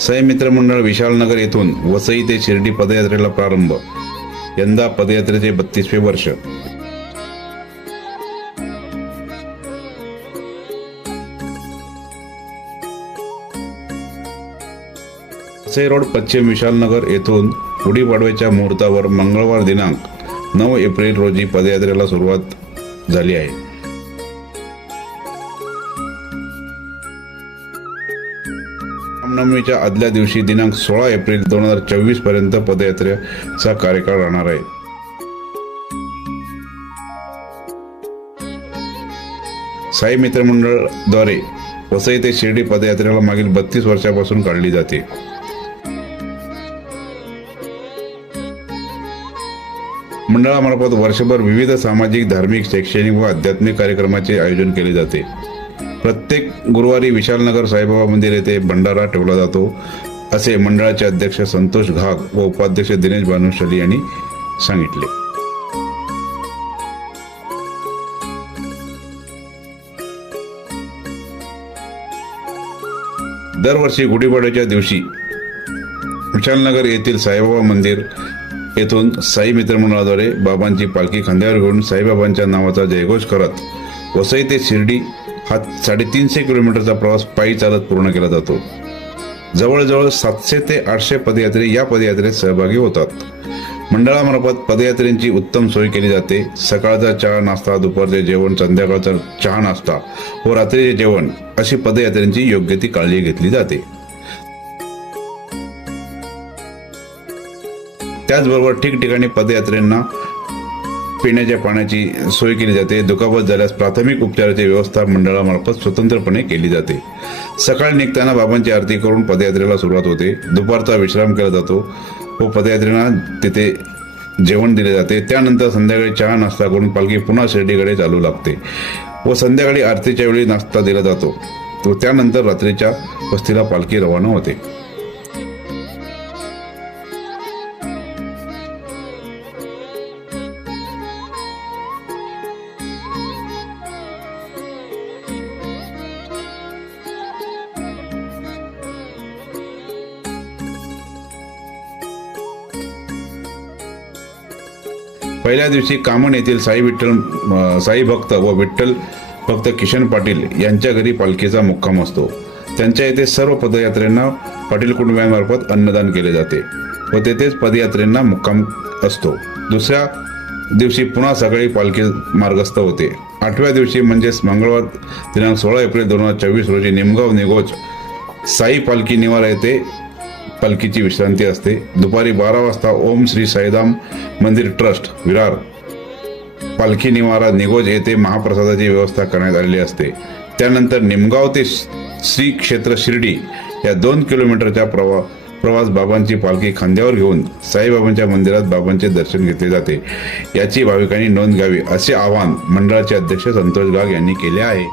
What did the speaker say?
सयमित्र मंडळ विशालनगर येथून वसई ते शिर्डी पदयात्रेला प्रारंभ. यंदा पदयात्रेचे बत्तीसवे वर्ष. वसई रोड पश्चिम विशालनगर येथून गुढीपाडव्याच्या मुहूर्तावर मंगळवार दिनांक नऊ एप्रिल रोजी पदयात्रेला सुरुवात झाली आहे. रामनवमीच्या आदल्या दिवशी दिनांक सोळा एप्रिल दोन हजार चोवीसपर्यंत पदयात्रेचा कार्यकाळ राहणार आहे. साई मित्रमंडळद्वारे वसई ते शिर्डी पदयात्रेला मागील बत्तीस वर्षापासून काढली जाते. मंडळामार्फत वर्षभर विविध सामाजिक धार्मिक शैक्षणिक व आध्यात्मिक कार्यक्रमाचे आयोजन केले जाते. प्रत्येक गुरुवारी विशालनगर साईबाबा मंदिर येथे भंडारा ठेवला जातो. असे मंडळाचे अध्यक्ष संतोष घाग व उपाध्यक्ष दिनेश भानुशाली यांनी सांगितले. दरवर्षी गुढीपाड्याच्या दिवशी विशालनगर येथील साईबाबा मंदिर येथून साई मित्रमंडळाद्वारे बाबांची पालखी खांद्यावर घेऊन साईबाबांच्या नावाचा जयघोष करत वसई ते शिर्डी हा साडेतीनशे किलोमीटरचा प्रवास पायी चालत पूर्ण केला जातो. जवळजवळ सातशे ते आठशे पदयात्री या पदयात्रेत सहभागी होतात. मंडळामार्फत पदयात्रेंची उत्तम सोय केली जाते. सकाळचा चहा नाश्ता दुपारचे जेवण संध्याकाळचा चहा नाश्ता व रात्रीचे जेवण अशी पदयात्रेंची योग्य ती काळजी घेतली जाते. त्याचबरोबर ठिकठिकाणी पदयात्रेंना पिण्याच्या पाण्याची सोय केली जाते. दुखापत झाल्यास प्राथमिक उपचाराची व्यवस्था मंडळामार्फत स्वतंत्रपणे केली जाते. सकाळी निघताना बाबांची आरती करून पदयात्रेला सुरुवात होते. दुपारचा विश्राम केला जातो व पदयात्रेला तिथे जेवण दिले जाते. त्यानंतर संध्याकाळी चहा नाश्ता करून पालखी पुन्हा शिर्डीकडे चालू लागते व संध्याकाळी आरतीच्या वेळी नाश्ता दिला जातो तो त्यानंतर रात्रीच्या वस्तीला पालखी रवाना होते. पहिल्या दिवशी कामन येथील साई विठ्ठल साई भक्त व विठ्ठल भक्त किशन पाटील यांच्या घरी पालखीचा मुक्काम असतो. त्यांच्या येथे सर्व पदयात्रेंना पाटील कुटुंबियांमार्फत अन्नदान केले जाते व तेथेच पदयात्रेंना मुक्काम असतो. दुसऱ्या दिवशी पुन्हा सकाळी पालखी मार्गस्थ होते. आठव्या दिवशी म्हणजेच मंगळवार दिनांक सोळा एप्रिल दोन हजार चोवीस रोजी निमगाव निगोज साई पालखी निवारा येथे पालखीची विश्रांती असते. दुपारी बारा वाजता ओम श्री साईदाम मंदिर ट्रस्ट विरार. पालखी निवारा निगोज येथे महाप्रसादाची व्यवस्था करण्यात आलेली असते. त्यानंतर निमगाव ते श्री क्षेत्र शिर्डी या दोन किलोमीटरच्या प्रवा प्रवास बाबांची पालखी खांद्यावर घेऊन साईबाबांच्या मंदिरात बाबांचे दर्शन घेतले जाते. याची भाविकांनी नोंद घ्यावी असे आवाहन मंडळाचे अध्यक्ष संतोष गाग यांनी केले आहे.